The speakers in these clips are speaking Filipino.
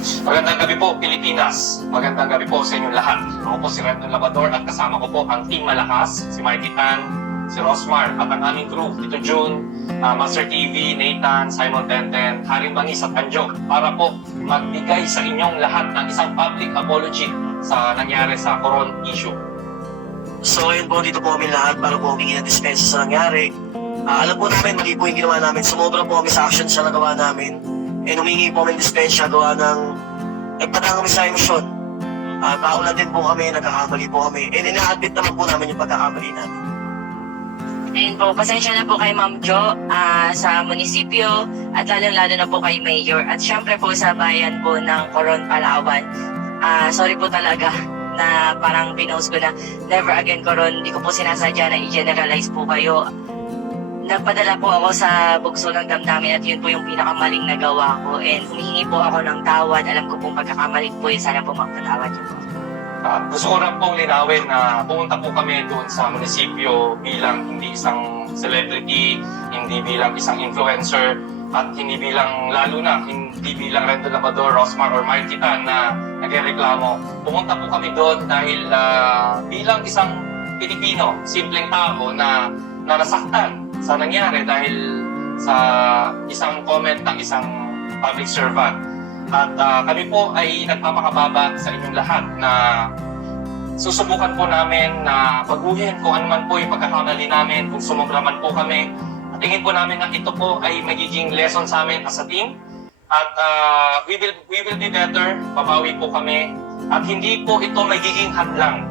Magandang gabi po, Pilipinas. Magandang gabi po sa inyong lahat. Ako po si Rendon Labrador at kasama ko po ang Team Malakas, si Marky Tan, si Rosmar, at ang aming group, Tito June, Master TV, Nathan, Simon Tenten, Haring Bangis at Anjo, para po magbigay sa inyong lahat ng isang public apology sa nangyari sa Coron issue. So ayun po, dito po kami lahat para po humingi ng dispensa sa nangyari. Alam po namin, mali po yung ginawa namin. Sumobra po kami sa action sa nagawa namin. And humingi po kami ng dispensa gawa ng nagpadang kami sa emosyon. Tao lang din po kami, nagkakamali po kami. And ina-admit naman po namin yung pagkakamali namin. Ayun po, pasensya na po kay Ma'am Jo sa munisipyo at lalong-lalo na po kay Mayor at syempre po sa bayan po ng Coron, Palawan. Sorry po talaga na parang pinost ko na never again Coron, hindi ko po sinasadya na i-generalize po kayo. Nagpadala po ako sa bugso ng damdamin at yun po yung pinakamaling nagawa ko and humihingi po ako ng tawad. Alam ko pong pagkakamaling po yun, sana po magpatawad yun po. Gusto ko lang pong linawin na pumunta po kami doon sa munisipyo bilang hindi isang celebrity, hindi bilang isang influencer, at hindi bilang, lalo na, hindi bilang Rendon Labrador, Rosmar, or Marky Tan na nagreklamo. Pumunta po kami doon dahil bilang isang Pilipino, simpleng tao na nasaktan sa nangyari dahil sa isang comment ng isang public servant. At kami po ay nagpapakababa sa inyong lahat na susubukan po namin na baguhin kung ano man po yung pagkakamali namin, kung sumobra man po kami. At tingin po namin na ito po ay magiging lesson sa amin as a team. At we will be better, babawi po kami. At hindi po ito magiging hadlang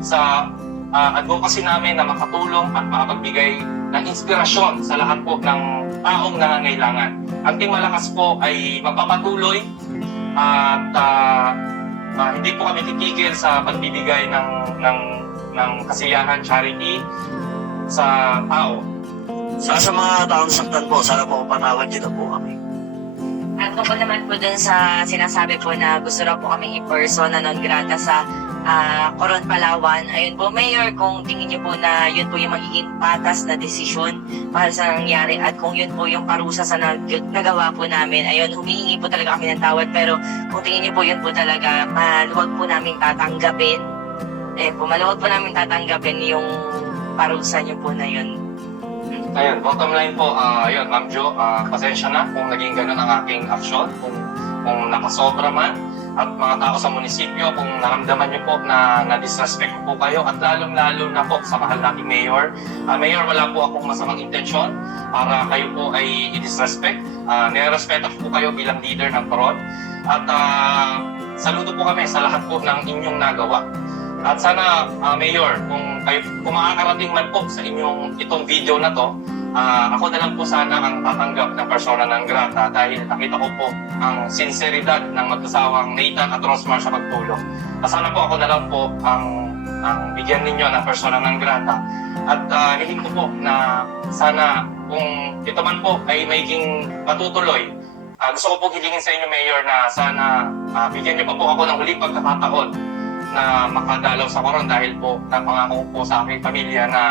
sa advocacy namin na makatulong at makapagbigay ng inspirasyon sa lahat po ng taong nangangailangan. Ang Team Malakas po ay magpapatuloy at hindi po kami titigil sa pagbibigay ng kasiyahan, charity sa tao. Sa mga taong saktan po, sana po patawad niyo na po kami. At po naman po dun sa sinasabi po na gusto raw po kami i-persona non grata sa Coron, Palawan. Ayun po, Mayor, kung tingin niyo po na yun po yung magiging patas na desisyon para sa nangyari at kung yun po yung parusa sa nagawa po namin, ayun, humihingi po talaga kami ng tawad. Pero kung tingin niyo po yun po talaga, maluwag po namin tatanggapin. Maluwag po namin tatanggapin yung parusa niyo po na yun. Ayun, bottom line po, ayun, Ma'am Jo, pasensya na kung naging ganun ang aking aksyon, kung nakasobra man. At mga tao sa munisipyo, kung naramdaman niyo po na na-disrespect po kayo, at lalong-lalo na po sa mahal nating Mayor. Mayor, wala po akong masamang intensyon para kayo po ay i-disrespect. Nirespeto po kayo bilang leader ng Coron. At saludo po kami sa lahat po ng inyong nagawa. At sana, Mayor, kung makakarating man po sa inyong itong video na to, ako na lang po sana ang tatanggap ng persona non grata dahil nakita ko po ang sinseridad ng mag-asawang Nathan at Rosmar sa pagtulong. Sana po ako na lang po ang bigyan ninyo ng persona non grata. At hiling ko po na sana kung ito man po ay magiging matutuloy, gusto ko po hilingin sa inyo, Mayor, na sana bigyan niyo pa po ako ng huling pagkakataon na makadalaw sa Coron dahil po napangako po sa aking pamilya na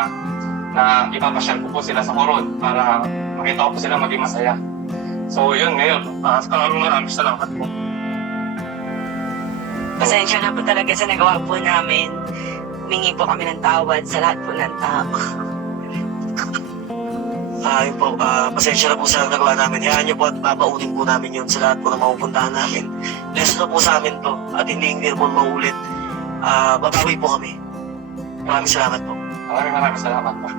ipapasyal ko po sila sa Coron para makita ko po sila maging masaya. So yun, ngayon, maraming salamat po. Pasensya na po talaga sa nagawa po namin. Humingi po kami ng tawad sa lahat po ng tao. Yun po, pasensya na po sa nagawa namin. Hayaan niyo po at babaunin po namin yun sa lahat po na mapupuntahan namin. Lesson na po sa amin to at hindi po maulit. Babawi po kami. Maraming salamat po. Maraming salamat po.